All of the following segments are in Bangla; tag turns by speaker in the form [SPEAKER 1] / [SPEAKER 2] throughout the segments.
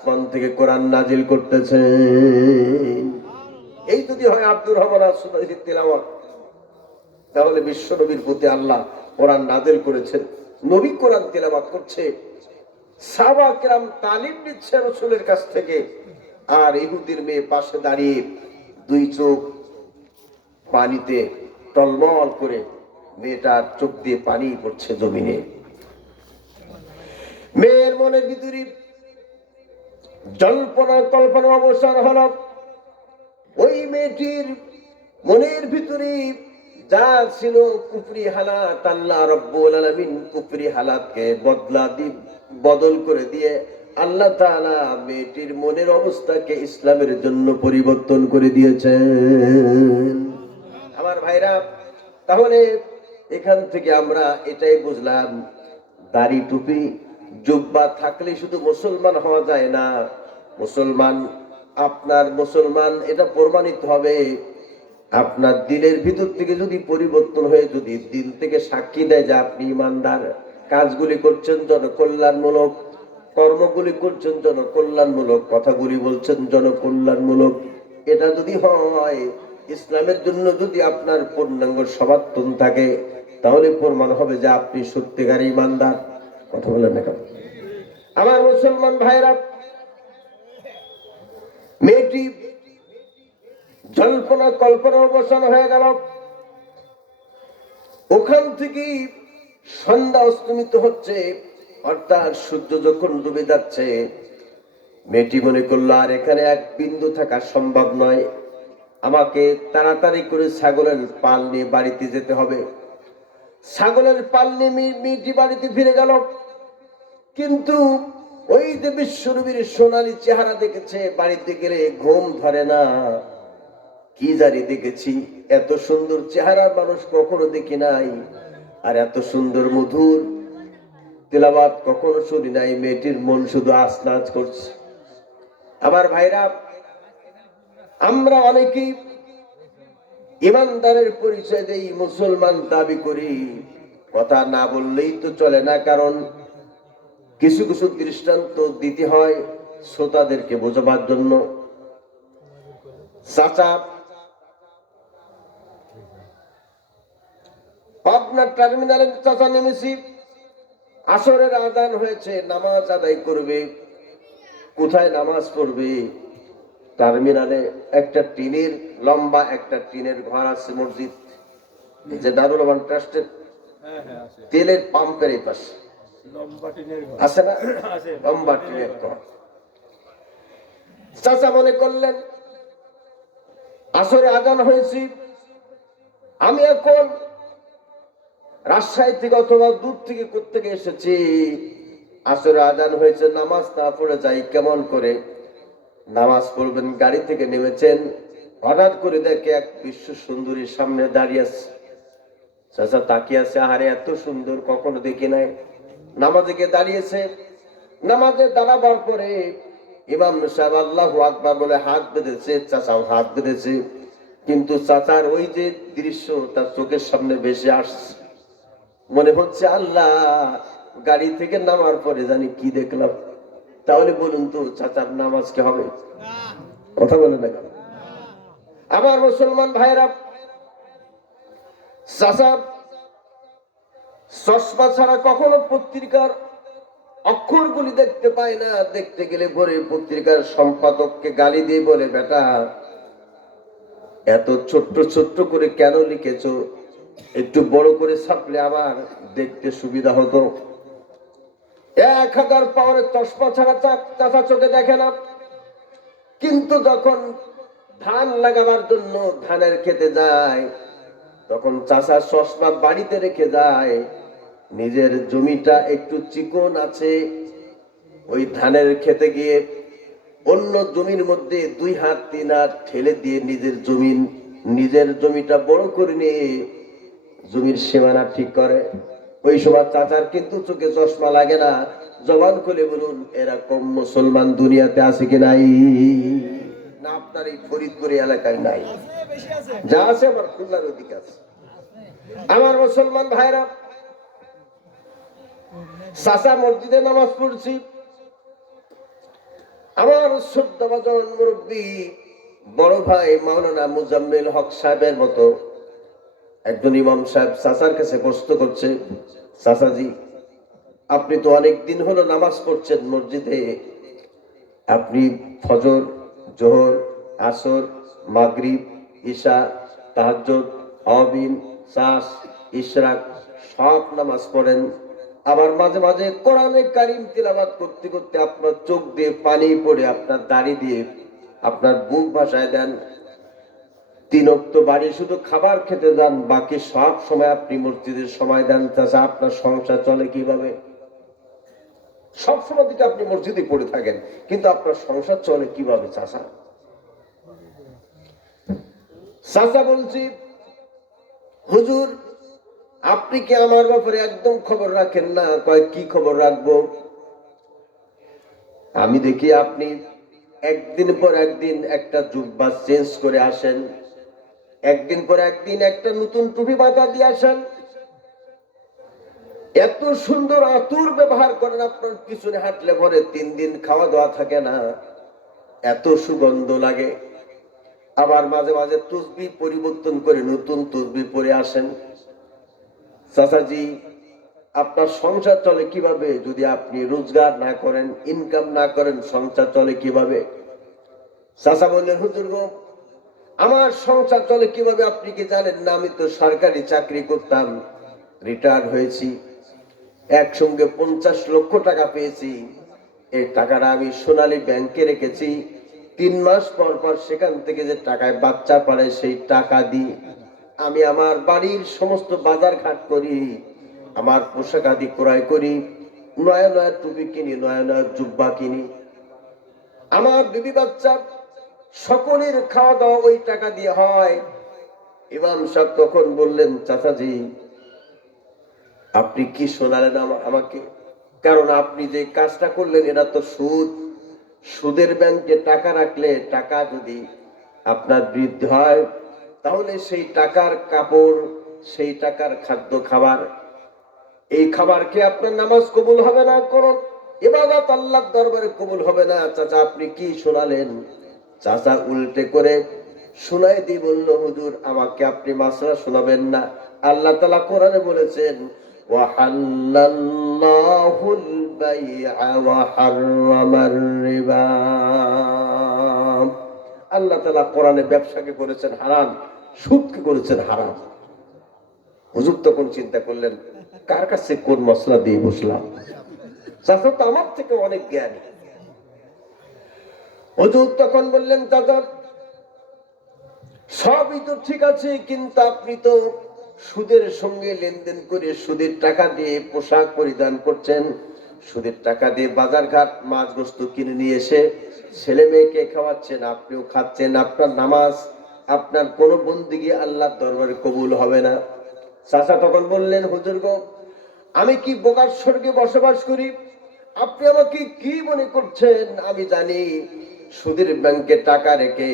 [SPEAKER 1] আসমান থেকে কোরআন নাজিল করতেছেন? এই যদি হয় আব্দুর রহমান তাহলে বিশ্ব নবীর প্রতি আল্লাহ কোরআন নাজিল করেছেন, নবী কোরআন তেলাওয়াত করছে। তালিম নিচ্ছে রসুলের কাছ থেকে। আর ইহুদির মেয়ে পাশে দাঁড়িয়ে দুই চোখ পানিতে টলমল করে মেয়েটার চোখ দিয়ে পানি পড়ছে জমিনে। মেয়ের মনে ভিতরে জল্পনা কল্পনা অবসর হল। ওই মেয়েটির মনের ভিতরে যা ছিল কুফরি হালাত, আল্লাহ রব্বুল আলামিন কুফরি হালাতকে বদলা দি, বদল করে দিয়ে আল্লাহ তাআলা মেয়েটির মনের অবস্থাকে ইসলামের জন্য পরিবর্তন করে দিয়েছেন। আমার ভাইরা, তাহলে এখান থেকে আমরা এটাই বুঝলাম, দাড়ি টুপি জুব্বা থাকলে শুধু মুসলমান হওয়া যায় না। মুসলমান, আপনার মুসলমান, এটা প্রমাণিত হবে। আপনার দিলের ভিতর থেকে যদি পরিবর্তন হয়ে যদি দিল থেকে সাক্ষী দেয় যে আপনি ইমানদার, কাজগুলি করছেন জনকল্যাণমূলক, কর্মগুলি করছেন জনকল্যাণমূলক, কথাগুলি বলছেন জনকল্যাণমূলক, এটা যদি হয়, ইসলামের জন্য যদি আপনার পূর্ণাঙ্গ সমার্থন থাকে, তাহলে প্রমাণ হবে যে আপনি সত্যিকার ইমানদার। কথা বলেন না? আমার মুসলমান ভাইরা মেয়েটি জল্পনা কল্পনা অবসান হয়ে গেল। ওখান থেকে সন্ধ্যা অস্তমিত হচ্ছে, অর্থাৎ সূর্য যখন ডুবে যাচ্ছে, মেয়েটি মনে করল, আর এখানে এক বিন্দু থাকা সম্ভব নয়। আমাকে তাড়াতাড়ি করে ছাগলের পাল নিয়ে বাড়িতে যেতে হবে। ছাগলের পাল নিয়ে মেয়ে- মেয়েটি বাড়িতে ফিরে গেল। কিন্তু ওই যে বিশ্বনবীর সোনালী চেহারা দেখেছে, বাড়িতে গেলে ঘুম ধরে না। কি জানি দেখেছি, এত সুন্দর চেহারা মানুষ কখনো দেখি নাই, আর এত সুন্দর মধুর তেলাবাদ কখনো শুনি নাই, মেয়েটির মন শুধু আসনাজ করছে। আমার ভাইরা, আমরা অনেকেই ইমানদারের পরিচয় দেই, মুসলমান দাবি করি। কথা না বললেই তো চলে না, কারণ কিছু কিছু দৃষ্টান্ত দিতে হয় শ্রোতাদেরকে বোঝাবার জন্য। চাচা, পাবনা টার্মিনালে চাচা নেমেছি। আসরের আদান হয়েছে, নামাজ আদায় করবে। কোথায় নামাজ পড়বে? টার্মিনালে একটা টিনের লম্বা একটা টিনের ঘর আছে মসজিদ যে দারুল আমান ট্রাস্টের
[SPEAKER 2] হ্যাঁ হ্যাঁ
[SPEAKER 1] তেলের পাম্পের এই পাশে। আছে না? লম্বা টিনের ঘর। চাচা মনে করলেন আসরে আজান হয়েছি আমি এখন রাজশাহী থেকে অথবা দূর থেকে কোথেকে এসেছি আসরে আজান হয়েছে নামাজ না পড়ে যাই কেমন করে? নামাজ পড়বেন, গাড়ি থেকে নেমেছেন, হঠাৎ করে দেখে এক বিশ্ব সুন্দরীর সামনে দাঁড়িয়ে আছে। চাচা তাকিয়ে আছে আরে এত সুন্দর, কখনো দেখি নাই। নামাজে গিয়ে দাঁড়িয়েছে। নামাজে দাঁড়াবার পরে ইমাম সাহেব আল্লাহ আকবার বলে, হাত বেঁধেছে, চাচাও হাত বেঁধেছে। কিন্তু চাচার ওই যে দৃশ্য তার চোখের সামনে ভেসে আসছে। মনে হচ্ছে, আল্লাহ, গাড়ি থেকে নামার পরে জানি কি দেখলাম। তাহলে বলুন তো চাচার নামাজ কি হবে? কথা বলে না আমার মুসলমান ভাইরা চাচা, চশমা ছাড়া কখনো পত্রিকার অক্ষরগুলি দেখতে পায় না। দেখতে গেলে পরে পত্রিকার সম্পাদককে গালি দিয়ে বলে, বেটা, এত ছোট্ট ছোট্ট করে কেন লিখেছ? একটু বড় করে ছাপলে আমার দেখতে সুবিধা হতো। এক হাজার পাওয়ারের চশমা ছাড়া চাচা চোখে দেখে না। কিন্তু যখন ধান লাগাবার জন্য ধানের খেতে যায়, তখন চাষা চশমা বাড়িতে রেখে যায়। নিজের জমিটা একটু চিকন আছে। ওই ধানের খেতে গিয়ে অন্য জমির মধ্যে দুই হাত, তিন হাত ঠেলে দিয়ে নিজের জমিন, নিজের জমিটা বড় করে নিয়ে জমির সীমানা ঠিক করে। ওই সময় চাচার কিন্তু চোখে চশমা লাগে না। জবান খুলে বলুন, এরকম মুসলমান দুনিয়াতে আছে কি নাই? না, আপনার এই ফরিদপুর এলাকায় নাই। যা আছে আমার খুলনার ওদিকে আছে। আমার মুসলমান ভাইরা, চাচা মসজিদে নামাজ পড়ছি। আমার শ্রদ্ধাভাজন মুরব্বী, বড় ভাই মাওলানা মুজাম্মিল হক সাহেবের মতো। একজন ইমাম সাহেব চাচার কাছে প্রশ্ন করছে, চাচাজি, আপনি তো অনেক দিন হলো নামাজ পড়ছেন মসজিদে। আপনি ফজর, জোহর, আসর, মাগরিব ঈশা তাহাজ্জুদ, অবিন, চাষ, ইশরাক সব নামাজ পড়েন। আবার মাঝে মাঝে কোরআনে কারিম তিলাবাত করতে করতে আপনার চোখ দিয়ে পানি পড়ে, আপনার দাড়ি দিয়ে আপনার বুক ভাসায় দেন। তিন অক্ত বাড়ি, শুধু খাবার খেতে যান, বাকি সব সময় আপনি মসজিদের সময় দেন। তাছাড়া আপনার সংসার চলে কীভাবে? সব সময় দিকে আপনি মসজিদে পড়ে থাকেন, কিন্তু আপনার সংসার চলে কীভাবে চাষা চাষা বলছি, হুজুর, আপনি কি আমার ব্যাপারে একদম খবর রাখেন না? কয়, কি খবর রাখব? আমি দেখি আপনি একদিন পর একদিন একটা জুব্বা চেঞ্জ করে আসেন। একদিন পর একদিন একটা নতুন টুপি বাঁধা দিয়ে আসেন। এত সুন্দর আতুর ব্যবহার করেন আপনার পিছনে হাঁটলে পরে তিন দিন খাওয়া দাওয়া থাকে না, এত সুগন্ধ লাগে। আবার মাঝে মাঝে তুসবি পরিবর্তন করে নতুন তুসবি পরে আসেন। চাচাজি, আপনার সংসার চলে কীভাবে? যদি আপনি রোজগার না করেন ইনকাম না করেন, সংসার চলে কীভাবে? চাচা বললেন, হুজুর গো আমার সংসার চলে কীভাবে আপনি কি জানেন না? আমি তো সরকারি চাকরি করতাম রিটায়ার হয়েছি। একসঙ্গে পঞ্চাশ লক্ষ টাকা পেয়েছি। এই টাকাটা আমি সোনালী ব্যাংকে রেখেছি। তিন মাস পর পর সেখান থেকে যে টাকায় বাচ্চা পারে সেই টাকা দিই আমি আমার বাড়ির সমস্ত বাজার ঘাট করি, আমার পোশাক আদি ক্রয় করি, নয়া নয়া টুপি কিনি, নয়া নয়া জুব্বা কিনি। আমার বিবি বাচ্চা সকলের খাওয়া দাওয়া ওই টাকা দিয়ে হয়। ইমাম সাহেব তখন বললেন, চাচাজি, আপনি কি শোনালেন আমাকে? কারণ আপনি যে কাজটা করলেন, এটা তো সুদ। সুদের ব্যাংকে টাকা রাখলে টাকা যদি আপনার বৃদ্ধি হয়, তাহলে সেই টাকার কাপড়, সেই টাকার খাদ্য খাবার, এই খাবার খাবারকে আপনার নামাজ কবুল হবে না করুন? এবাদত আল্লাহর দরবারে কবুল হবে না। চাচা, আপনি কি শোনালেন? চাচা উল্টে করে শোনাই দিয়ে বলল, হুজুর, আমাকে আপনি মাসরা শোনাবেন না। আল্লাহ তালা কোরআনে বলেছেন আল্লাহ তালা কোরআনে ব্যবসাকে করেছেন হারাম, সুদকে করেছেন হারাম। হুজুর তখন চিন্তা করলেন, কার কাছে কোন মশলা দিয়ে বসলাম? চাষা তো আমার থেকে অনেক জ্ঞানী। হুজুর তখন বললেন, চাচা, সবই তো ঠিক আছে, কিন্তু আপনি তো সুদের সঙ্গে লেনদেন করে সুদের টাকা দিয়ে পোশাক পরিধান করছেন। সুদের টাকা দিয়ে বাজার ঘাট মাছ বস্তু কিনে নিয়ে এসে ছেলে মেয়েকে খাওয়াচ্ছেন, আপনিও খাচ্ছেন, আপনার নামাজ, আপনার কোনো বন্দিগি আল্লাহর দরবারে কবুল হবে না। চাচা তখন বললেন, হুজুর গো, আমি কি বোকার স্বর্গে বসবাস করি? আপনি আমাকে কি মনে করছেন? আমি জানি সুদের ব্যাংকে টাকা রেখে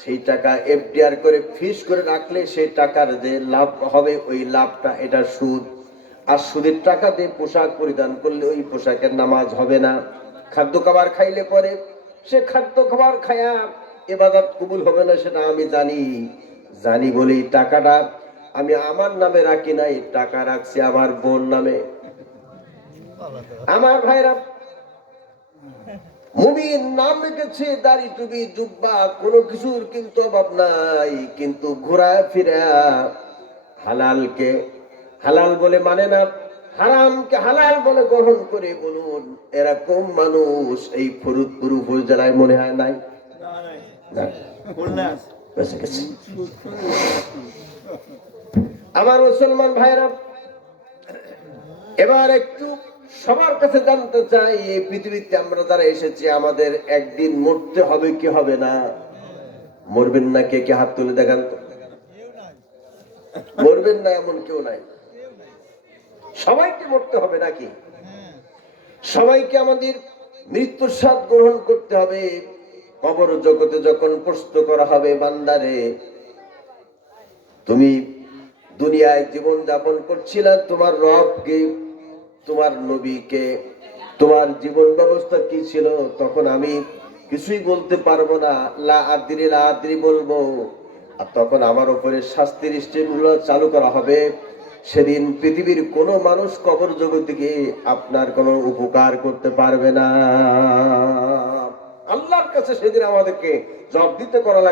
[SPEAKER 1] সেই টাকা এফডিআর করে ফিস করে রাখলে সেই টাকার যে লাভ হবে, ওই লাভটা এটা সুদ। আর সুদের টাকা দিয়ে পোশাক পরিধান করলে ওই পোশাকের নামাজ হবে না। খাদ্য খাবার খাইলে পরে সে খাদ্য খাবার খায়া এবাদত কবুল হবে না সেটা আমি জানি। জানি বলেই টাকাটা আমি আমার নামে রাখি নাই, টাকা রাখছি আমার বোন নামে। আমার ভাইরা মুমিন নাম রেখেছে, দাড়ি টুবি জুব্বা, কোনো কিছুর কিন্তু অভাব নাই। কিন্তু ঘোরা ফিরা হালালকে, হালাল বলে মানে না, হারামকে হালাল বলে গ্রহণ করে বলুন, এরকম মানুষ এই ফরিদপুর উপজেলায় মনে হয় নাই। আমার মুসলমান ভাইরা এবার একটু সবার কাছে জানতে চাই, এই পৃথিবীতে আমরা যারা এসেছি, আমাদের একদিন মরতে হবে কি হবে না? মরবেন না কে? কে হাত তুলে দেখান তো? মরবেন না এমন কেউ নাই। সবাইকে মরতে হবে নাকি? সবাইকে আমাদের মৃত্যুর স্বাদ গ্রহণ করতে হবে। কবর জগতে যখন প্রশ্ন করা হবে বান্দারে, তুমি দুনিয়ায় জীবন যাপন করছিলে, তোমার রবকে তোমার নবীকে, তোমার জীবন ব্যবস্থা কি ছিল? তখন আমি কিছুই বলতে পারব না। লা আদ্রি লা আদ্রি বলব। আর তখন আমার উপরে শাস্তির স্টেমগুলো চালু করা হবে। সেদিন পৃথিবীর কোনো মানুষ কবর গিয়ে আপনার কোনো উপকার করতে পারবে না। আল্লাহর কাছে সেদিন আমাদেরকে জব দিতে করা লাগবে।